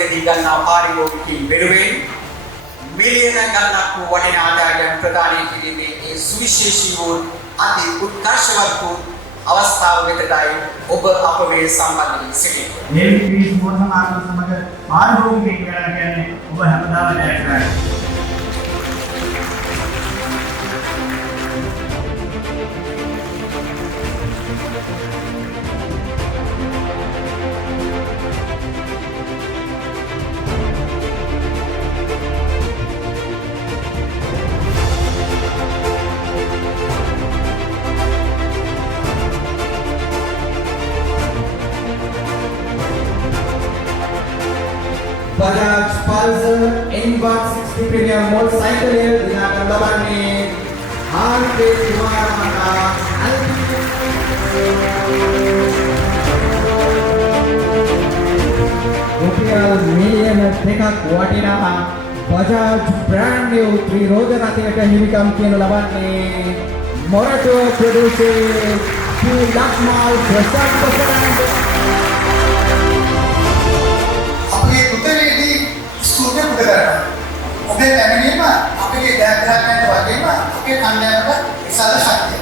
වසරකදී ගන්නා පාරිභෝගිකයන් වෙනුවෙන් මිලියන ගණනක් වූ වටිනා ආදායම් ප්‍රදානය කිරීමේ ඒ සුවිශේෂී වූ අති උත්කර්ෂවත් වූ අවස්ථාව වෙතටයි ඔබ අප වේ සම්බන්ධ වී සිටින්නේ. මේ පිරිස් මොහොතමාන සමග පාරිභෝගිකයෙක් වෙලා කියන්නේ ඔබ හැමදාම දැක්කයි. Bajaj Pulsar N160 Premium motorcycle දිනාගන්න ලබන්නේ ආර්කේ කුමාරමහතා රුපියල් මිලියන 2ක් වටිනා Bajaj brand new ත්‍රිරෝද රථයක හිමිකම් කියන ලබන්නේ Morato producer Lakmal Prasad Prasad ස්තුතිය පුද කරනවා. ඔබේ පැමිණීම අපේ ජයග්‍රහණයට වගේම අපේ කණ්ඩායමට විශාල ශක්තියක්.